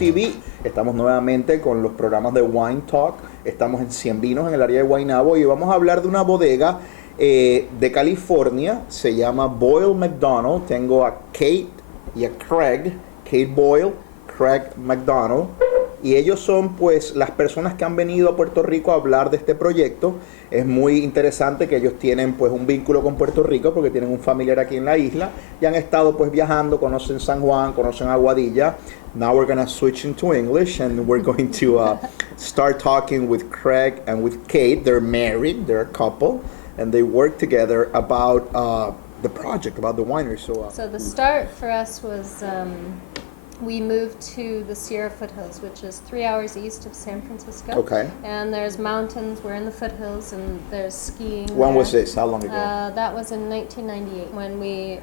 TV. Estamos nuevamente con los programas de Wine Talk. Estamos en Cien Vinos en el área de Guaynabo y vamos a hablar de una bodega de California. Se llama Boyle MacDonald. Tengo a Kate y a Craig. Kate Boyle, Craig MacDonald. Y ellos son pues las personas que han venido a Puerto Rico a hablar de este proyecto. Es muy interesante que ellos tienen pues un vínculo con Puerto Rico porque tienen un familiar aquí en la isla y han estado pues viajando, conocen San Juan, conocen Aguadilla. Now we're going to switch into English and we're going to start talking with Craig and with Kate. They're married, they're a couple, and they work together about the project, about the winery. So the start for us was we moved to the Sierra foothills, which is 3 hours east of San Francisco. Okay. And there's mountains. We're in the foothills, and there's skiing. When was this? How long ago? That was in 1998.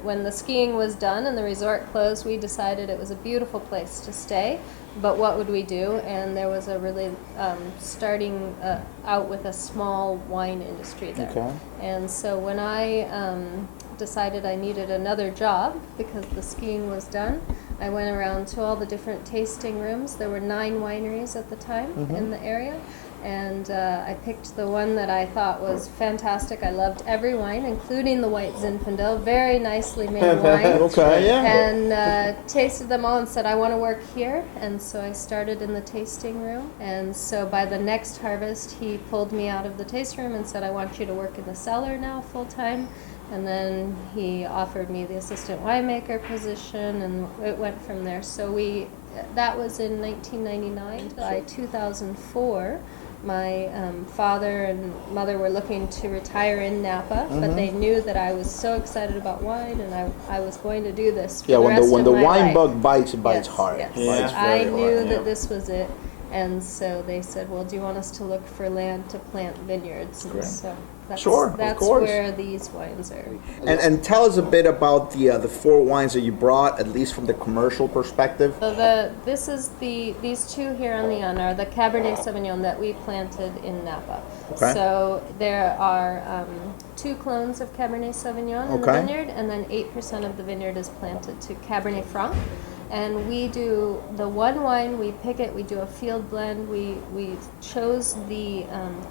When the skiing was done and the resort closed, we decided it was a beautiful place to stay. But what would we do? And there was a really starting out with a small wine industry there. Okay. And so when I decided I needed another job because the skiing was done, I went around to all the different tasting rooms. There were 9 wineries at the time in the area, and I picked the one that I thought was fantastic. I loved every wine, including the White Zinfandel, very nicely made wine. Okay, yeah. And tasted them all and said, I want to work here. And so I started in the tasting room. And so by the next harvest, he pulled me out of the tasting room and said, I want you to work in the cellar now full time. And then he offered me the assistant winemaker position, and it went from there. So that was in 1999. By 2004, my father and mother were looking to retire in Napa, but they knew that I was so excited about wine, and I was going to do this for the rest of my life. When the wine bug bites, it bites hard. Yes. Yeah. Bites I very knew hard. that this was it. And so they said, well, do you want us to look for land to plant vineyards? And so that's where these wines are. And tell us a bit about the 4 wines that you brought, at least from the commercial perspective. So these 2 here on the end are the Cabernet Sauvignon that we planted in Napa. Okay. So there are 2 clones of Cabernet Sauvignon in the vineyard, and then 8% of the vineyard is planted to Cabernet Franc. And we do the one wine, we pick it, we do a field blend, we chose the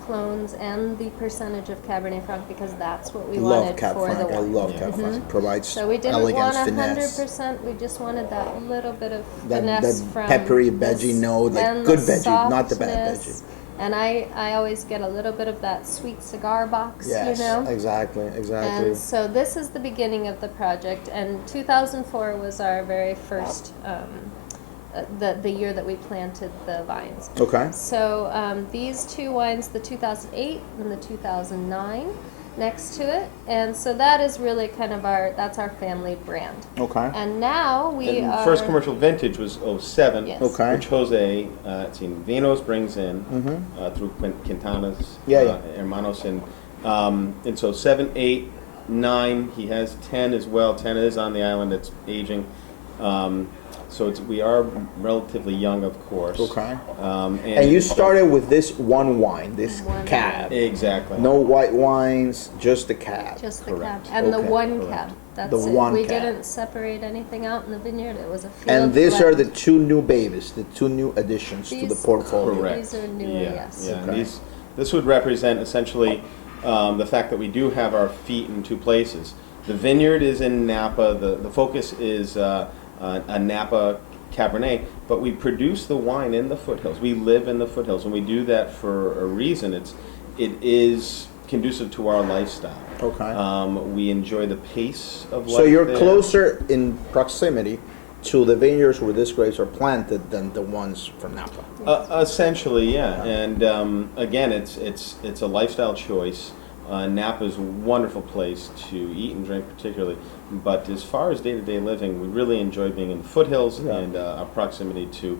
clones and the percentage of Cabernet Franc because that's what we wanted for the wine. I love Cab Franc. It provides so we didn't elegance, want finesse. 100%, we just wanted that little bit of That finesse from peppery veggie note, like good veggie, not the bad veggie. And I always get a little bit of that sweet cigar box, Yes, you know? exactly. And so this is the beginning of the project, and 2004 was our very first, the year that we planted the vines. Okay. So these 2 wines, the 2008 and the 2009, next to it, and so that is really kind of that's our family brand. Okay. And now the first commercial vintage was 07, Yes. Okay. which Jose Cien Vinos brings in through Quintana's Hermanos, and so 7, 8, 9. He has 10 as well. 10 is on the island. It's aging. So we are relatively young, of course. Okay. And you started with this one wine, this cab. Exactly. No white wines, just the cab. Just the Correct. cab. And the Okay. one Correct. cab. That's The it. one We cab. didn't separate anything out in the vineyard. It was a field And these are the blend. 2 new babies, the 2 new additions to the These- portfolio. Correct. These are newer, yes. Yeah. Okay. And this would represent essentially the fact that we do have our feet in 2 places. The vineyard is in Napa. The focus is a Napa Cabernet, but we produce the wine in the foothills. We live in the foothills, and we do that for a reason. It is conducive to our lifestyle. Okay. We enjoy the pace of life. So you're there. closer in proximity to the vineyards where these grapes are planted than the ones from Napa. Essentially, yeah. And again, it's a lifestyle choice. Napa is a wonderful place to eat and drink, particularly. But as far as day-to-day living, we really enjoy being in the foothills and our proximity to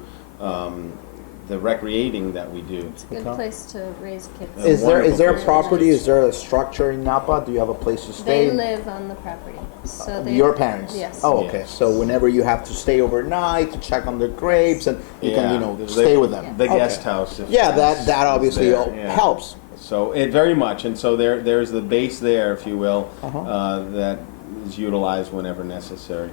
the recreating that we do. It's a good place to raise kids. Is there a place. property? Is there a structure in Napa? Do you have a place to stay? They live on the property. So Your parents? Yes. Oh, okay. Yes. So whenever you have to stay overnight to check on their grapes, and you can, stay with them. The Okay. guest house. Yeah, that obviously there, yeah. helps. So it very much, and so there's the base there, if you will, that is utilized whenever necessary.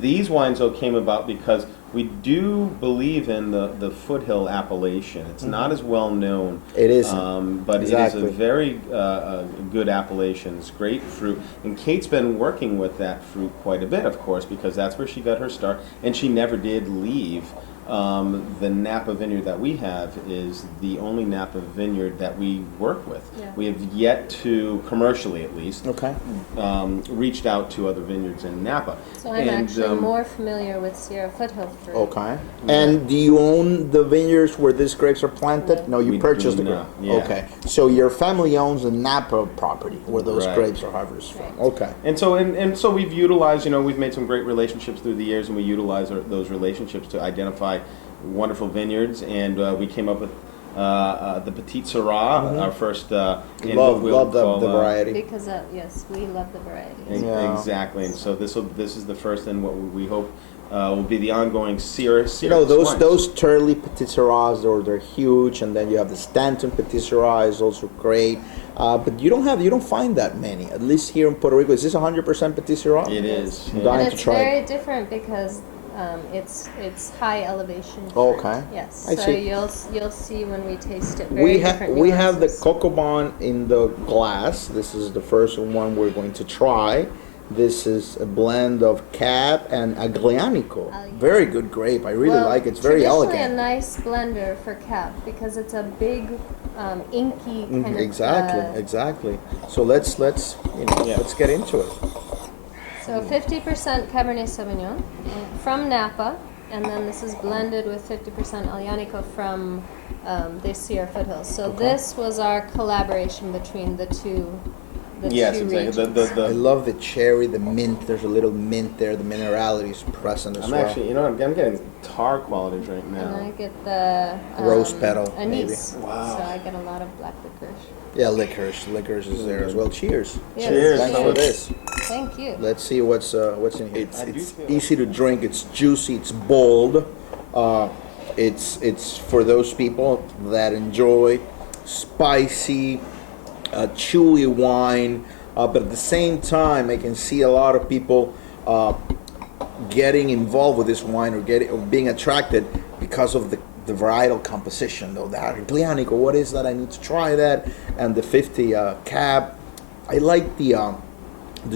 These wines, though, came about because we do believe in the foothill appellation. It's not as well known. It is, but exactly. it is a very good appellation. It's great fruit. And Kate's been working with that fruit quite a bit, of course, because that's where she got her start. And she never did leave. The Napa vineyard that we have is the only Napa vineyard that we work with. Yeah. We have yet to, commercially at least, Okay. reached out to other vineyards in Napa. So I'm actually more familiar with Sierra Foothill fruit. Okay. And do you own the vineyards where these grapes are planted? No, you We purchased do the not, grape. yeah. Okay. So your family owns the Napa property where those Right. grapes are harvested from. Right. Okay. And so we've utilized, we've made some great relationships through the years, and we utilize those relationships to identify wonderful vineyards, and we came up with the Petite Syrah, our first. And what we'll Love call, the variety. Because yes, we love the variety. Yeah. Exactly, and so this is the first, and what we hope will be the ongoing Sierra. Those Turley Petit Syrahs, they're huge, and then you have the Stanton Petit Syrah is also great. But you don't find that many, at least here in Puerto Rico. Is this 100% Petit Syrah? It is. I'm yeah. dying And to it's try it. very different because it's high elevation. Oh, fruit. okay. Yes. I So see. you'll see when we taste it. Very different We have the nuances. Coco Bon in the glass. This is the first one we're going to try. This is a blend of Cab and Aglianico. Very good grape. I really like it. It's very traditionally elegant. a nice blender for Cab because it's a big, inky kind of. Exactly. So let's get into it. So 50% Cabernet Sauvignon from Napa, and then this is blended with 50% Aglianico from the Sierra Foothills. So this was our collaboration between the two. Yes, two exactly. regions. I love the cherry, the mint. There's a little mint there. The minerality is present as I'm well. actually, I'm getting tar qualities right And I now. get the Rose petal, anise. Wow. So I get a lot of black licorice. Yeah, licorice is there as well. Cheers. Yes, Cheers. Thanks for this. Thank you. Let's see what's in here. I do It's feel easy to drink. It's juicy. It's bold. It's for those people that enjoy spicy, chewy wine. But at the same time, I can see a lot of people getting involved with this wine or being attracted because of the varietal composition. Though the Aglianico, what is that? I need to try that. And the 50 Cab. I like the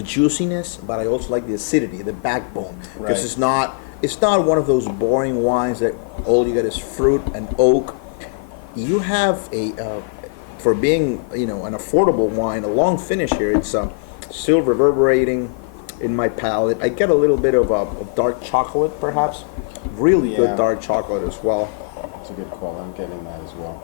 juiciness, but I also like the acidity, the backbone, because Right. it's not one of those boring wines that all you get is fruit and oak. You have for being an affordable wine, a long finish here. It's still reverberating in my palate. I get a little bit of dark chocolate, perhaps. Really Yeah. good dark chocolate as well. It's a good call. I'm getting that as well.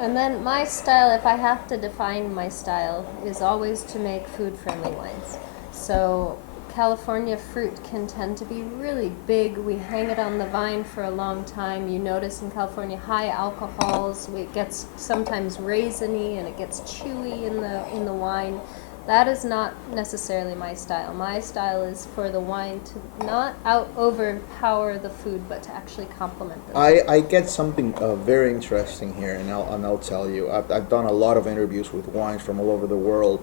And then my style, if I have to define my style, is always to make food-friendly wines. So California fruit can tend to be really big. We hang it on the vine for a long time. You notice in California high alcohols. It gets sometimes raisiny and it gets chewy in the wine. That is not necessarily my style. My style is for the wine to not overpower the food, but to actually complement the food. I get something very interesting here, and I'll tell you. I've done a lot of interviews with wines from all over the world.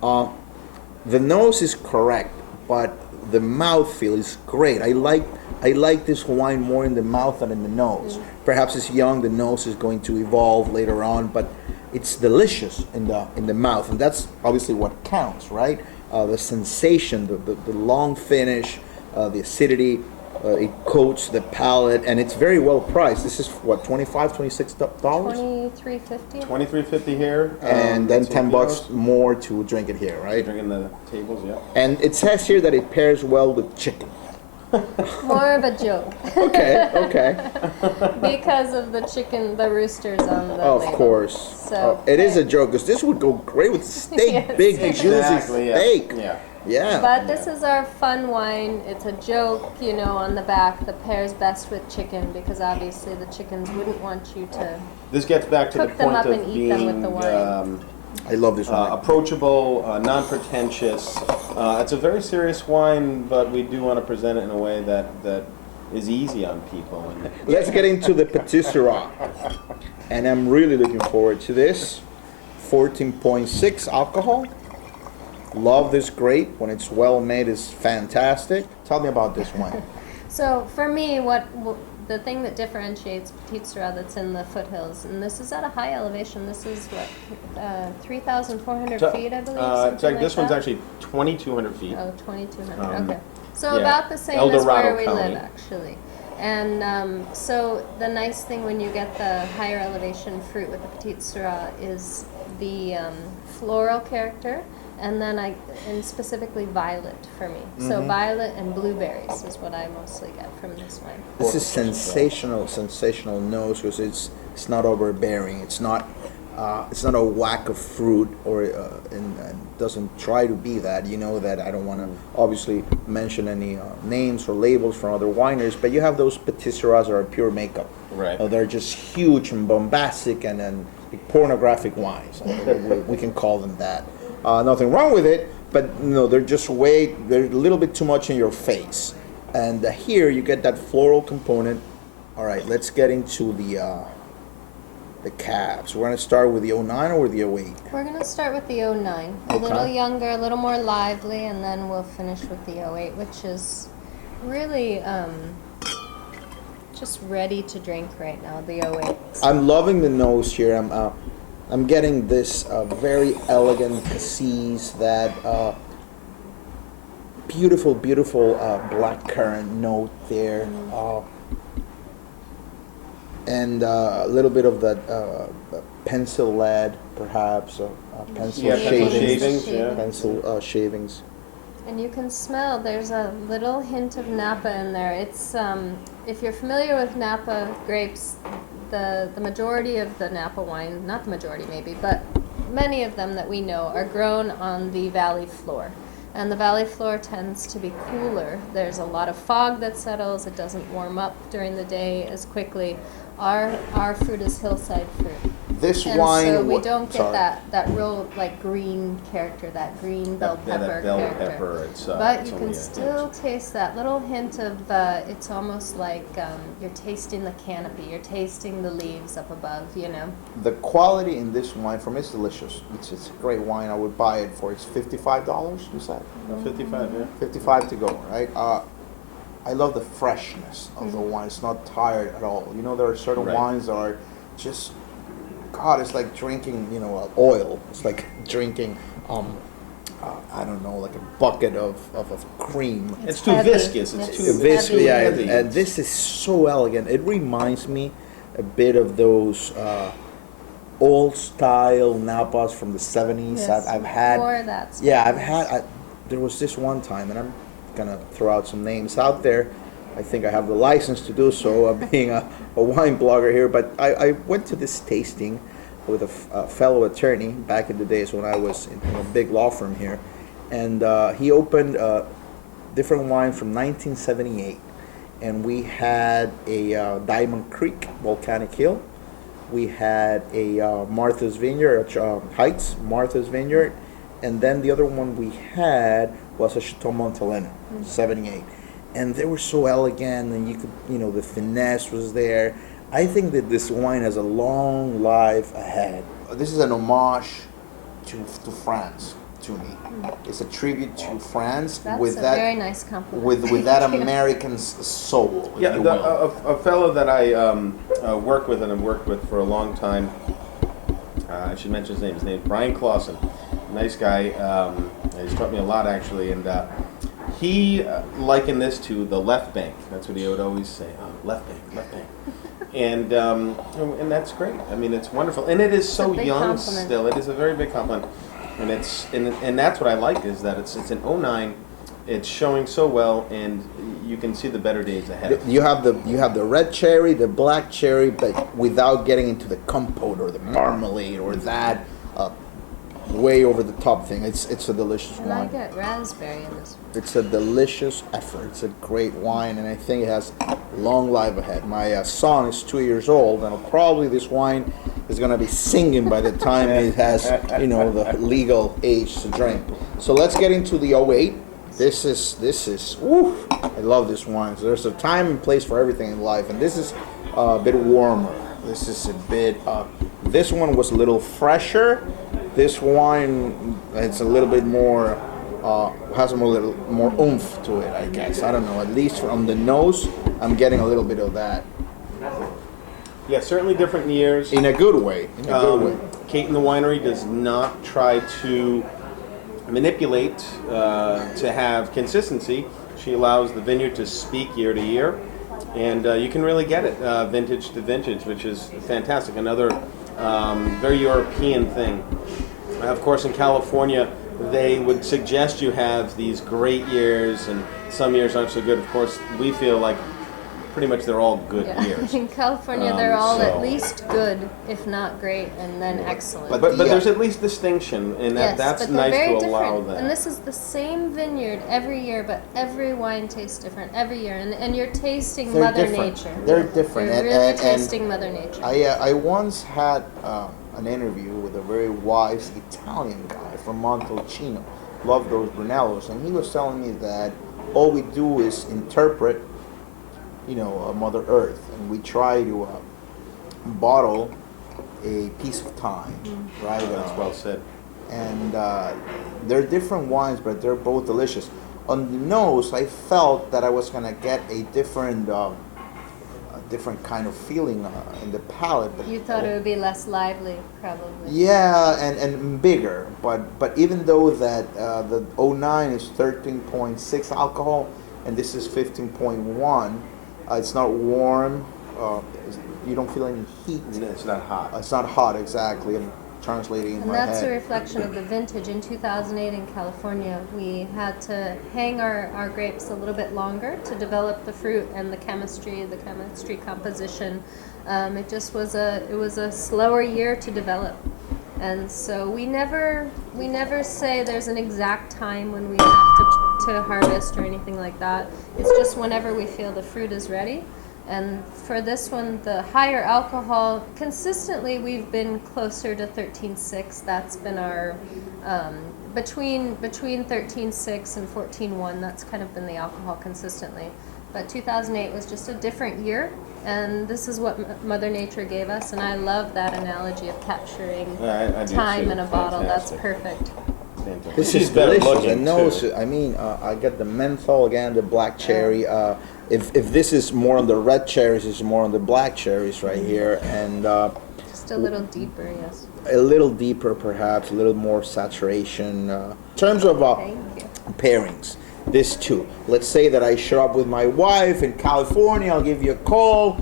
The nose is correct, but the mouthfeel is great. I like this wine more in the mouth than in the nose. Perhaps it's young. The nose is going to evolve later on, but it's delicious in the mouth, and that's obviously what counts, right? The sensation, the long finish, the acidity. It coats the palate, and it's very well priced. This is what, $25, $26? $23.50. $23.50 here, And then Desde Cien $10 Vinos. more to drink it here, right? Drinking the tables, yeah. And it says here that it pairs well with chicken. More of a joke. Okay. Because of the chicken, the roosters on the Of label. course. So It is a joke, because this would go great with steak, Yes. big, juicy Exactly, yeah. steak. Yeah. Yeah. But this is our fun wine. It's a joke, on the back. The pairs best with chicken because obviously the chickens wouldn't want you to. This gets back to the Cook them point up of and eat them with being the wine. I love this wine. approachable, non-pretentious. It's a very serious wine, but we do want to present it in a way that is easy on people. And Let's get into the Petit Syrah. And I'm really looking forward to this. 14.6 alcohol. Love this grape. When it's well made, it's fantastic. Tell me about this wine. So for me, the thing that differentiates Petite Sirah that's in the foothills, and this is at a high elevation. This is what 3,400 feet, I believe. This one's actually 2,200 feet. Oh, 2,200. Okay, so yeah. about the same El as Dorado where we County. live, actually. And so the nice thing when you get the higher elevation fruit with the Petite Sirah is the floral character, and then and specifically violet for me. So violet and blueberries is what I mostly get from this wine. This is sensational nose because it's not overbearing. It's not a whack of fruit and doesn't try to be that. You know that I don't want to obviously mention any names or labels from other wineries, but you have those Petite Sirahs that are pure makeup. Right. They're just huge and bombastic and pornographic wines. We can call them that. Nothing wrong with it, but no, they're a little bit too much in your face. And here you get that floral component. All right, let's get into the cabs. We're going to start with the 09 or with the 08? We're going to start with the 09. A Okay. little younger, a little more lively, and then we'll finish with the 08, which is really just ready to drink right now, the 08. I'm loving the nose here. I'm getting this very elegant cassis, that beautiful blackcurrant note there. And a little bit of that pencil lead, perhaps, pencil shavings. Pencil shavings. And you can smell, there's a little hint of Napa in there. It's, if you're familiar with Napa grapes, the majority of the Napa wine, not the majority maybe, but many of them that we know are grown on the valley floor. And the valley floor tends to be cooler. There's a lot of fog that settles. It doesn't warm up during the day as quickly. Our fruit is hillside fruit. This And wine. so we don't get that real like green character, that green bell pepper that bell character. pepper. But it's you only can a still hint. taste that little hint of, it's almost like you're tasting the canopy, you're tasting the leaves up above, you know. The quality in this wine, for me, is delicious. It's a great wine. I would buy it for, it's $55, you said? 55, yeah. 55 to go, right? I love the freshness of the wine. It's not tired at all. You know, there are certain Right. wines that are just, God, it's like drinking, oil. It's like drinking, I don't know, like a bucket of cream. It's too heavy. viscous. It's too This, heavy. yeah, heavy. and this is so elegant. It reminds me a bit of those old style Napas from the 70s. Yes, I've had, more of that stuff. yeah, I've had. There was this one time, and I'm gonna throw out some names out there. I think I have the license to do so, being a wine blogger here. But I went to this tasting with a fellow attorney back in the days when I was in a big law firm here, and he opened different wine from 1978, and we had a Diamond Creek Volcanic Hill, we had a Martha's Vineyard, Heights Martha's Vineyard, and then the other one we had was a Chateau Montelena, 78. And they were so elegant, and you could, the finesse was there. I think that this wine has a long life ahead. This is an homage to France, to me. It's a tribute to France That's with a that very nice compliment. with that Thank you. American soul. if Yeah, you will. a fellow that I work with and have worked with for a long time. I should mention his name. His name is Brian Clausen. Nice guy. He's taught me a lot, actually, and he likened this to the left bank. That's what he would always say. Oh, left bank. And that's great. I mean, it's wonderful, and it is so a big young compliment. still. It is a very big compliment, and and that's what I like is that it's an 09. It's showing so well, and you can see the better days ahead. You have the red cherry, the black cherry, but without getting into the compote or the marmalade or that way over the top thing. It's a delicious And I wine. get raspberry in this. It's a delicious effort. It's a great wine, and I think it has long life ahead. My son is 2 years old, and probably this wine is going to be singing by the time it has, the legal age to drink. So let's get into the 08. This is, woo, I love this wine. So there's a time and place for everything in life, and this is a bit warmer. This is a bit, this one was a little fresher, This wine, it's a little bit more, has a little more oomph to it, I guess. I don't know. At least from the nose, I'm getting a little bit of that. Yeah, certainly different years. In a good way. In a good way. Kate in the winery does not try to manipulate to have consistency. She allows the vineyard to speak year to year, and you can really get it vintage to vintage, which is fantastic. Another very European thing. Of course, in California, they would suggest you have these great years, and some years aren't so good. Of course, we feel like pretty much they're all good years. In California, they're all at least good, if not great, and then excellent. But there's at least distinction, and that's but nice very to allow different. that. And this is the same vineyard every year, but every wine tastes different every year, and you're tasting They're Mother different. Nature. They're different. You're And- really and- tasting Mother Nature. I once had an interview with a very wise Italian guy from Montalcino. Love those Brunellos, and he was telling me that all we do is interpret, Mother Earth, and we try to bottle a piece of time, right? That's well said. And they're different wines, but they're both delicious. On the nose, I felt that I was gonna get a different kind of feeling in the palate. But You thought it would be less lively, probably. yeah, and bigger. But even though that the 09 is 13.6 alcohol, and this is 15.1, it's not warm. You don't feel any heat. It's not hot. It's not hot, exactly. I'm translating in And my that's a head. reflection of the vintage. In 2008 in California, we had to hang our grapes a little bit longer to develop the fruit and the chemistry composition. It just was a slower year to develop. And so we never say there's an exact time when we have to harvest or anything like that. It's just whenever we feel the fruit is ready. And for this one, the higher alcohol, consistently we've been closer to 13.6. That's been our, between 13.6 and 14.1, that's kind of been the alcohol consistently. But 2008 was just a different year, and this is what Mother Nature gave us, and I love that analogy of capturing I do time too. in a bottle. Fantastic. That's perfect. Fantastic. This She's is better delicious. looking, And nose, too. I mean, I get the menthol again, the black cherry. If this is more on the red cherries, it's more on the black cherries right here, and Just a little deeper, yes. a little deeper, perhaps a little more saturation. In terms of Thank you. pairings, this too. Let's say that I show up with my wife in California. I'll give you a call,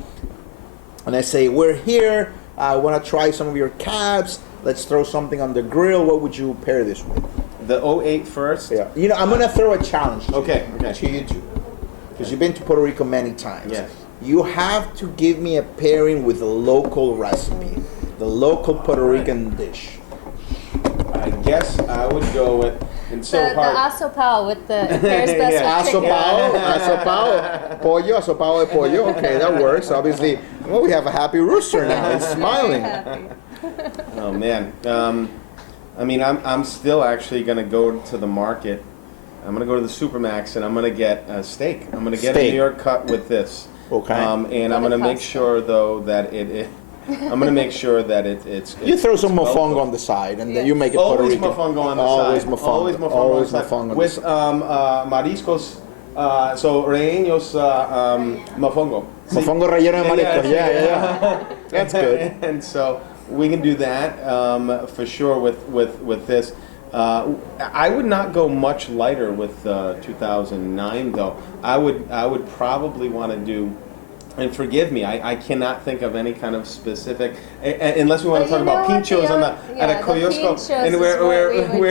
and I say, "We're here. I want to try some of your cabs. Let's throw something on the grill." What would you pair this with? The 08 first? Yeah, I'm gonna throw a challenge to Okay, you, okay. to you too, because you've been to Puerto Rico many times. Yes. You have to give me a pairing with a local recipe, the local Puerto Rican dish. I guess I would go with, and so The hard. asopao with the pairs best Yeah. with chicken. Asopao, pollo, asopao de pollo. Okay, that works. Obviously, well, we have a happy rooster now. He's smiling. Happy. Oh man. I mean, I'm still actually gonna go to the market. I'm gonna go to the Supermax and I'm gonna get a steak. I'm gonna get a Steak. New York cut with this. Okay. And I'm What gonna it make costs. sure though that I'm gonna make sure that it's. You throw some well mofongo cooked. on the side, and then you make it Puerto Always Rican. mofongo on the Always side. mofongo. Always mofongo Always on the side. mofongo on the With side. mariscos, so rellenos mofongo. Mofongo relleno de Yeah, mariscos. Yeah. That's good. And so we can do that for sure with this. I would not go much lighter with 2009 though. I would probably want to do. And forgive me, I cannot think of any kind of specific, unless we want to But talk you about know what, pinchos the at a the Kosciuszko, pinchos and is where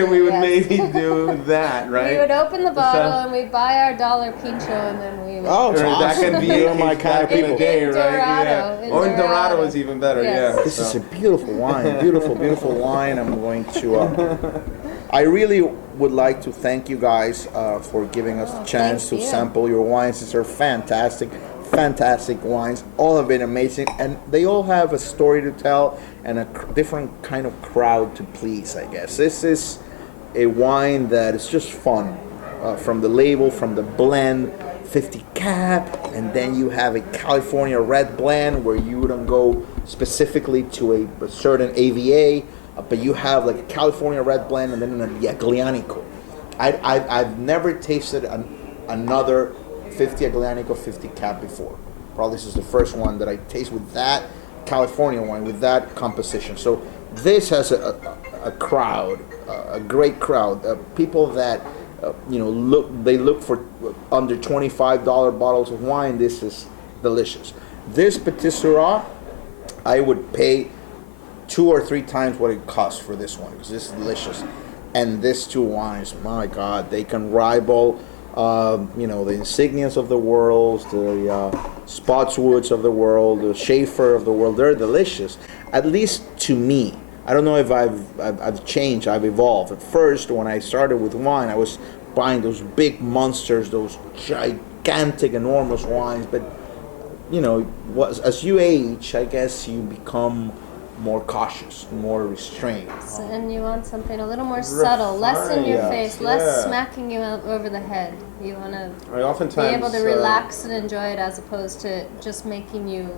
what we would yes. maybe do that, right? We would open the bottle So- and we'd buy our dollar pincho and then we would. Oh, it's Or that awesome. could be You're my kind of back in the people. day, In right? Dorado, in Or in Dorado Dorado. is even better, Yes. yeah. This so. is a beautiful wine, beautiful wine. I'm going to. I really would like to thank you guys for giving us the chance to thank you. sample your wines. These are fantastic wines. All have been amazing, and they all have a story to tell and a different kind of crowd to please, I guess. This is a wine that is just fun. From the label, from the blend, 50 cap, and then you have a California red blend where you don't go specifically to a certain AVA. but you have like a California red blend and then the Aglianico. I've never tasted another 50 Aglianico 50 Cap before. Probably this is the first one that I taste with that California wine, with that composition. So this has a crowd, a great crowd, people that look for under $25 bottles of wine. This is delicious. This Petit Syrah, I would pay 2 or 3 times what it costs for this one, because this is delicious. And these two wines, my God, they can rival, the Insignias of the world, the Spotswoods of the world, the Schaefer of the world. They're delicious, at least to me. I don't know if I've changed, I've evolved. At first, when I started with wine, I was buying those big monsters, those gigantic, enormous wines. But, as you age, I guess you become more cautious, more restrained. And you want something a little more subtle, less in your face, less smacking you over the head. You want to be able to relax and enjoy it, as opposed to just making you,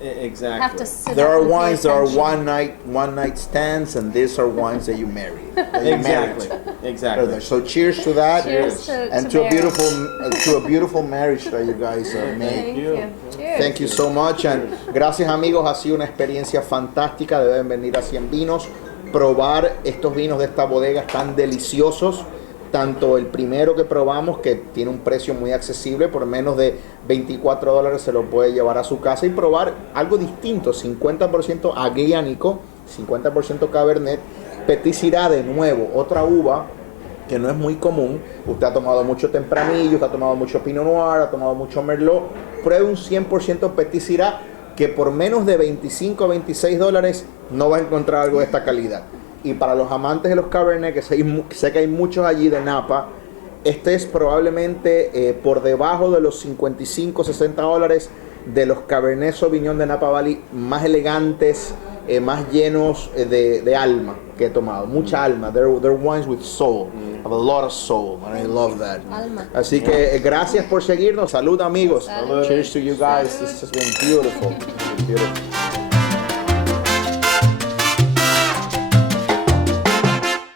exactly. have to sit. There are wines that are one night stands, and these are wines that you marry. Exactly. So cheers to that. Cheers and to a beautiful marriage that you guys made. Thank you. Cheers. Thank you so much, and gracias amigos, ha sido una experiencia fantástica. Deben venir a Cien Vinos, probar estos vinos de esta bodega, están deliciosos. Tanto el primero que probamos, que tiene un precio muy accesible, por menos de $24 se lo puede llevar a su casa y probar algo distinto, 50% agliánico, 50% cabernet, Petit Syrah de nuevo, otra uva que no es muy común. Usted ha tomado mucho tempranillo, usted ha tomado mucho pinot noir, ha tomado mucho merlot. Pruebe un 100% Petit Syrah, que por menos de $25 o $26 no va a encontrar algo de esta calidad. Y para los amantes de los Cabernet, que sé que hay muchos allí de Napa, este es probablemente por debajo de los $55 o $60 de los Cabernet Sauvignon de Napa Valley más elegantes, más llenos de alma que he tomado. Mucha alma. They're wines with soul. Have a lot of soul, and I love that. Alma. Así que gracias por seguirnos. Salud, amigos. Salud. Cheers to you guys. Salud. This has been beautiful. Beautiful.